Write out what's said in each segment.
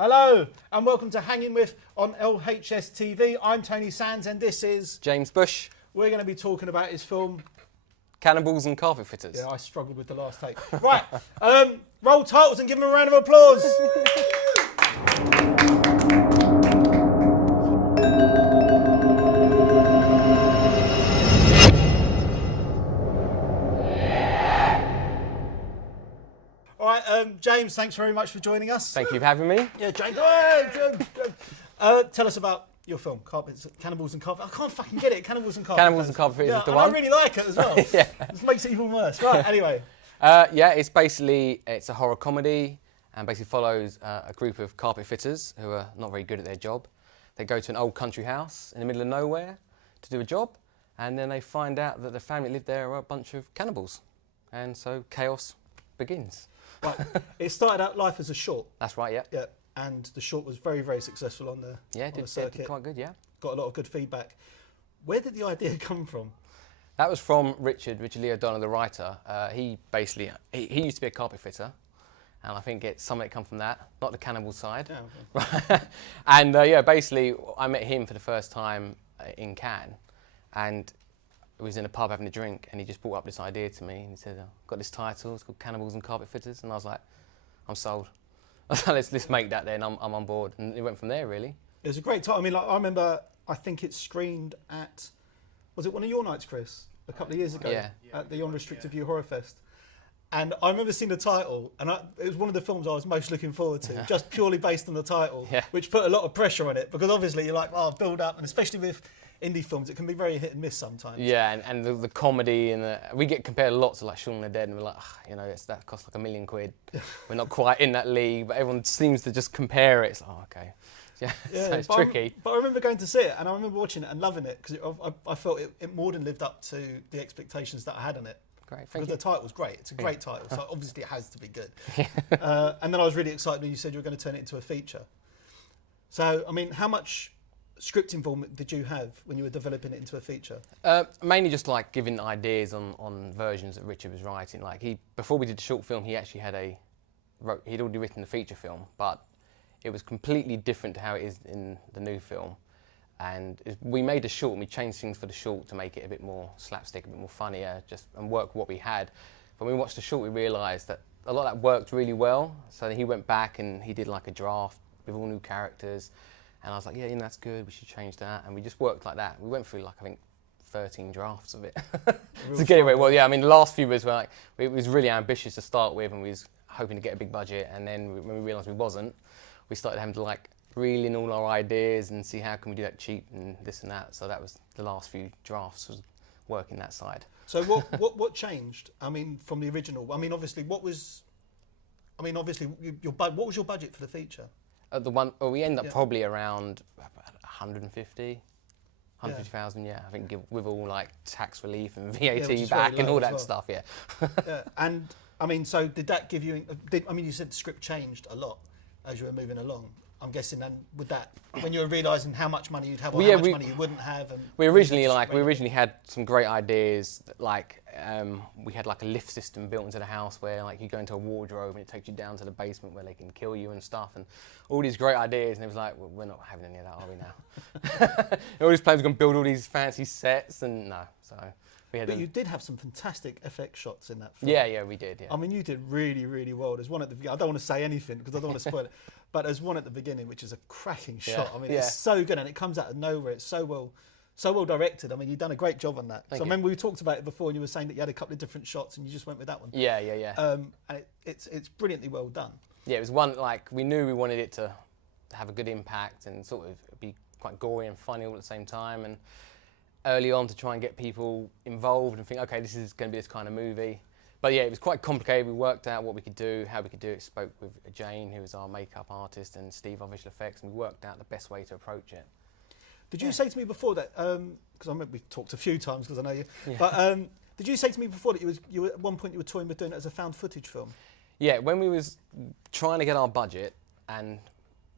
Hello and welcome to Hanging With on LHS TV. I'm Tony Sands and this is James Bushe. We're going to be talking about his film Cannibals and Carpet Fitters. Yeah, I struggled with the last take. Right, roll titles and give them a round of applause. All right, James, thanks very much for joining us. Thank you for having me. Yeah, James. Tell us about your film, Cannibals and Carpet. I can't fucking get it. Cannibals and Carpet. Cannibals and Carpet Fitters is the one. I really like it as well. Yeah. This makes it even worse. Right. Anyway. Yeah, it's a horror comedy and basically follows a group of carpet fitters who are not very good at their job. They go to an old country house in the middle of nowhere to do a job, and then they find out that the family that lived there are a bunch of cannibals, and so chaos begins. Right. It started out life as a short. That's right. Yeah. Yeah. And the short was very, very successful on the circuit. Did quite good. Yeah. Got a lot of good feedback. Where did the idea come from? That was from Richard Lee O'Donnell, the writer. He used to be a carpet fitter, and I think some of it come from that, not the cannibal side. Yeah, okay. And basically I met him for the first time in Cannes, and I was in a pub having a drink, and he just brought up this idea to me, and he said, I've got this title, it's called Cannibals and Carpet Fitters, and I was like, I'm sold. let's make that then, I'm on board. And it went from there, really. It was a great time. I mean, like, I remember, I think it screened at, was it one of your nights, Chris? A couple of years ago, at the Unrestricted View Horror Fest. And I remember seeing the title, and it was one of the films I was most looking forward to, just purely based on the title, which put a lot of pressure on it, because obviously you're like, oh, build up, and especially with indie films, it can be very hit and miss sometimes. Yeah, and the comedy, and we get compared a lot to like Shaun of the Dead, and we're like, that costs like £1 million. We're not quite in that league, but everyone seems to just compare it. It's like, oh, okay. Yeah, so it's tricky. But I remember going to see it, and I remember watching it and loving it, because I felt it more than lived up to the expectations that I had on it. Great, thank you. Because the title's great. It's a great title, so obviously it has to be good. Yeah. And then I was really excited when you said you were going to turn it into a feature. So, I mean, how much script involvement did you have when you were developing it into a feature? Mainly just like giving ideas on versions that Richard was writing. Like before we did the short film, he actually he'd already written the feature film, but it was completely different to how it is in the new film. And we made a short, and we changed things for the short to make it a bit more slapstick, a bit more funnier, and work what we had. But when we watched the short, we realised that a lot of that worked really well. So then he went back and he did like a draft with all new characters. And I was like, yeah, that's good, we should change that. And we just worked like that. We went through like, I think, 13 drafts of it to get away. Well, yeah, I mean, the last few was like, it was really ambitious to start with, and we was hoping to get a big budget. And then when we realised we wasn't, we started having to like reel in all our ideas and see how can we do that cheap and this and that. So that was the last few drafts, was working that side. So what changed? I mean, from the original. I mean, obviously, what was your budget for the feature? We end up probably around 150,000, yeah. I think with all like tax relief and VAT back and all that stuff, yeah. Yeah. And I mean, so did that give you? You said the script changed a lot as you were moving along. I'm guessing, and with that, when you were realising how much money you'd have or how much money you wouldn't have, and we originally had some great ideas. Like we had like a lift system built into the house where like you go into a wardrobe and it takes you down to the basement where they can kill you and stuff, and all these great ideas. And it was like, well, we're not having any of that, are we now? And all these plans were going to build all these fancy sets, and no. So we had. But you did have some fantastic FX shots in that film. Yeah, we did. Yeah. I mean, you did really, really well. There's one at the beginning. I don't want to say anything because I don't want to spoil it. But there's one at the beginning which is a cracking shot. I mean, it's so good, and it comes out of nowhere. It's so well directed. I mean, you've done a great job on that. I remember we talked about it before, and you were saying that you had a couple of different shots, and you just went with that one. Yeah. And it's brilliantly well done. Yeah, it was one like we knew we wanted it to have a good impact and sort of be quite gory and funny all at the same time, and early on to try and get people involved and think, okay, this is going to be this kind of movie. But yeah, it was quite complicated. We worked out what we could do, how we could do it. Spoke with Jane, who was our makeup artist, and Steve, our visual effects, and we worked out the best way to approach it. Did you say to me before that, because I remember we've talked a few times because I know you, but did you say to me before that you were at one point you were toying with doing it as a found footage film? Yeah, when we was trying to get our budget, and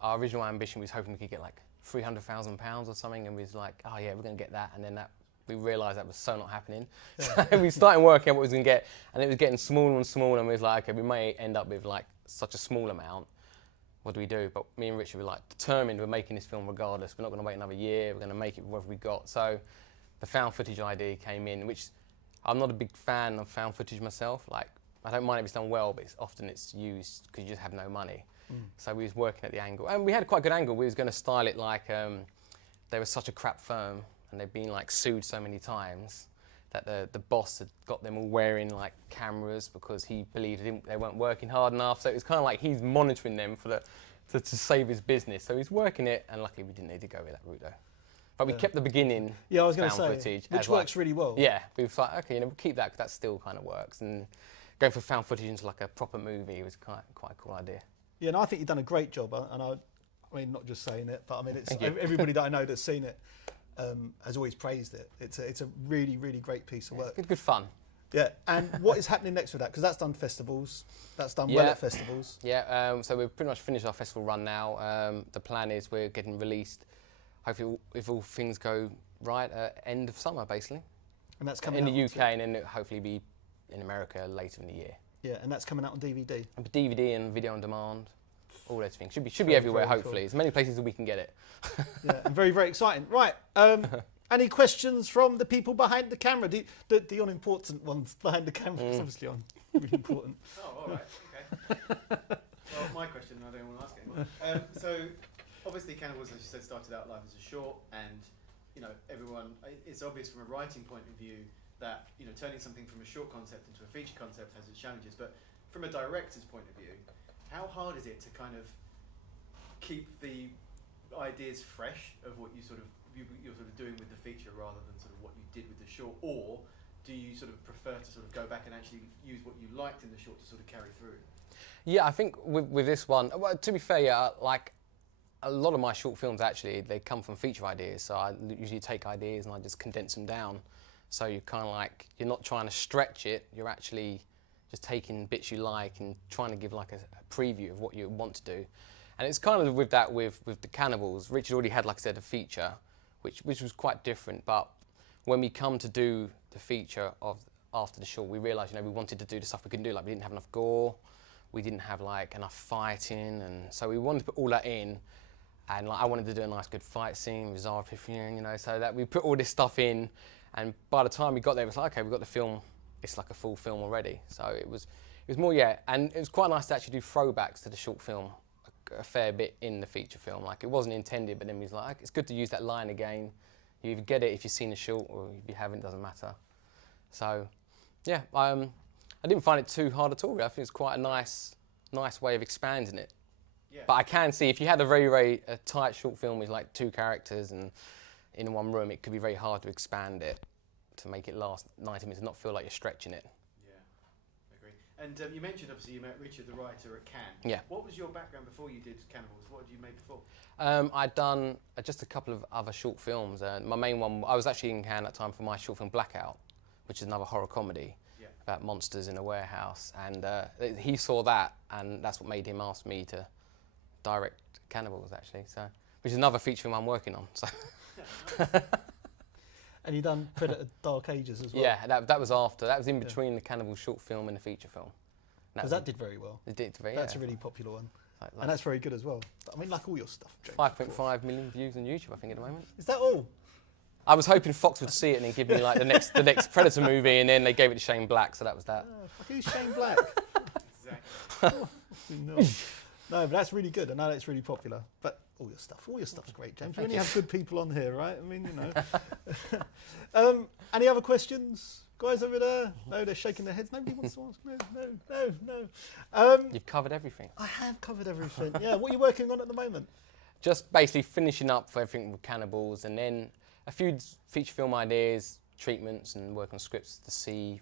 our original ambition was hoping we could get like £300,000 or something, and we was like, oh yeah, we're going to get that, and then we realised that was so not happening. Yeah. So we started working out what we was going to get, and it was getting smaller and smaller, and we was like, okay, we may end up with like such a small amount. what do we do? But me and Richard were like determined we're making this film regardless. We're not going to wait another year. We're going to make it with whatever we got. So the found footage idea came in, which I'm not a big fan of found footage myself. Like, I don't mind if it's done well, but often it's used because you just have no money. So we was working at the angle, and we had quite a good angle. We was going to style it like they were such a crap firm, and they'd been like sued so many times that the boss had got them all wearing like cameras because he believed they weren't working hard enough. So it was kind of like he's monitoring them to save his business. So he's working it, and luckily we didn't need to go with that route though. But we kept the beginning found footage, which works really well. Yeah, we were like, okay, we'll keep that because that still kind of works. And going for found footage into like a proper movie was quite a cool idea. Yeah, and I think you've done a great job. And I mean, not just saying it, but I mean, it's everybody that I know that's seen it has always praised it. It's a really, really great piece of work. Good fun. Yeah, and what is happening next with that? Because that's done festivals. That's done well at festivals. Yeah, so we've pretty much finished our festival run now. The plan is we're getting released, hopefully, if all things go right, end of summer, basically. And that's coming in out the UK, and then hopefully be in America later in the year. Yeah, and that's coming out on DVD. DVD and video on demand, all those things. Should be everywhere, hopefully. Cool. As many places as we can get it. Yeah, and very, very exciting. Right, any questions from the people behind the camera? The unimportant ones behind the camera, because obviously I'm really important. Oh, all right, okay. Well, my question, I don't want to ask anyone. So, obviously Cannibals, as you said, started out live as a short, and, everyone, it's obvious from a writing point of view that, turning something from a short concept into a feature concept has its challenges, but from a director's point of view, how hard is it to kind of keep the ideas fresh of what you're sort of doing with the feature rather than sort of what you did with the short, or do you sort of prefer to sort of go back and actually use what you liked in the short to sort of carry through? Yeah, I think with this one, well, to be fair, yeah, like a lot of my short films actually, they come from feature ideas, so I usually take ideas and I just condense them down. So you're kind of like, you're not trying to stretch it, you're actually just taking bits you like and trying to give like a preview of what you want to do. And it's kind of with that with the Cannibals. Richard already had, like I said, a feature, which was quite different. But when we come to do the feature after the short, we realised, we wanted to do the stuff we couldn't do. Like, we didn't have enough gore, we didn't have like enough fighting, and so we wanted to put all that in. And like, I wanted to do a nice, good fight scene with Zara Pifian, so that we put all this stuff in. And by the time we got there, it was like, okay, we've got the film. It's like a full film already. So it was more, and it was quite nice to actually do throwbacks to the short film a fair bit in the feature film. Like, it wasn't intended, but then we was like, it's good to use that line again. You either get it if you've seen the short, or if you haven't, it doesn't matter. So, yeah, I didn't find it too hard at all. I think it's quite a nice way of expanding it. Yeah. But I can see if you had a very, very tight short film with like 2 characters and in one room, it could be very hard to expand it to make it last 90 minutes and not feel like you're stretching it. Yeah, I agree. And you mentioned, obviously, you met Richard, the writer, at Cannes. Yeah. What was your background before you did Cannibals? What had you made before? I'd done just a couple of other short films. My main one, I was actually in Cannes at the time for my short film Blackout, which is another horror comedy about monsters in a warehouse. And he saw that, and that's what made him ask me to direct Cannibals, actually. So, which is another feature film I'm working on. So. And you done Predator Dark Ages as well? Yeah, that was after. That was in between the Cannibal short film and the feature film. Because that did very well. It did very well. That's a really popular one. And that's very good as well. I mean, like all your stuff, James. 5.5 million views on YouTube, I think, at the moment. Is that all? I was hoping Fox would see it and then give me like the next Predator movie, and then they gave it to Shane Black, so that was that. Fuck, who's Shane Black? Exactly. No, but that's really good. I know that's really popular. But all your stuff's great, James. You only have good people on here, right? I mean, Any other questions, guys over there? No, they're shaking their heads. Nobody wants to ask. No. You've covered everything. I have covered everything. Yeah. What are you working on at the moment? Just basically finishing up for everything with Cannibals, and then a few feature film ideas, treatments, and work on scripts to see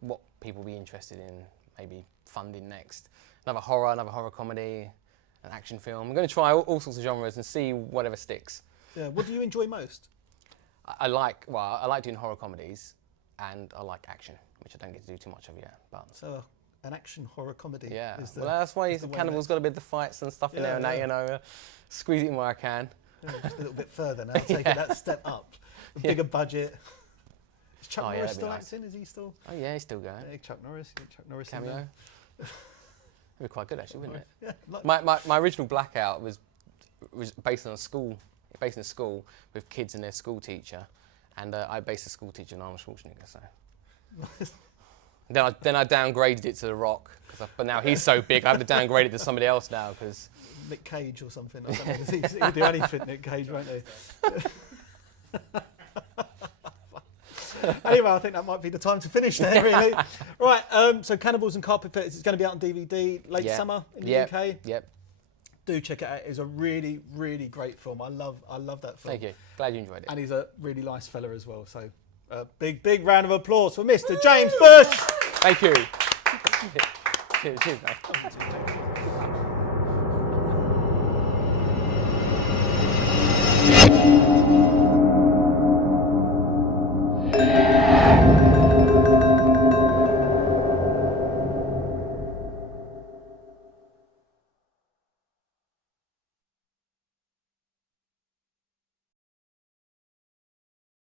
what people will be interested in, maybe funding next. Another horror comedy, an action film. I'm going to try all sorts of genres and see whatever sticks. Yeah. What do you enjoy most? I like doing horror comedies, and I like action, which I don't get to do too much of yet. But so an action horror comedy. Yeah. Well, that's why Cannibals got a bit of the fights and stuff in there, and that, squeeze it in where I can. Yeah, just a little bit further now, taking that step up, a bigger budget. Is Chuck Norris still acting? Is he still? Oh yeah, he's still going. Yeah, Chuck Norris cameo. It'd be quite good actually, wouldn't it? Yeah, like, My original Blackout was based on a school with kids and their school teacher, and I based the school teacher on Arnold Schwarzenegger. So then I downgraded it to The Rock, but now he's so big I have to downgrade it to somebody else now because Nick Cage or something. I don't know. He'll do anything, Nick Cage, won't he? Anyway, I think that might be the time to finish there, really. Right, so Cannibals and Carpet Fitters is going to be out on DVD late summer in the UK. Yep. Do check it out. It's a really, really great film. I love that film. Thank you. Glad you enjoyed it. And he's a really nice fella as well. So, big round of applause for Mr. James Bushe. Thank you. Cheers, mate.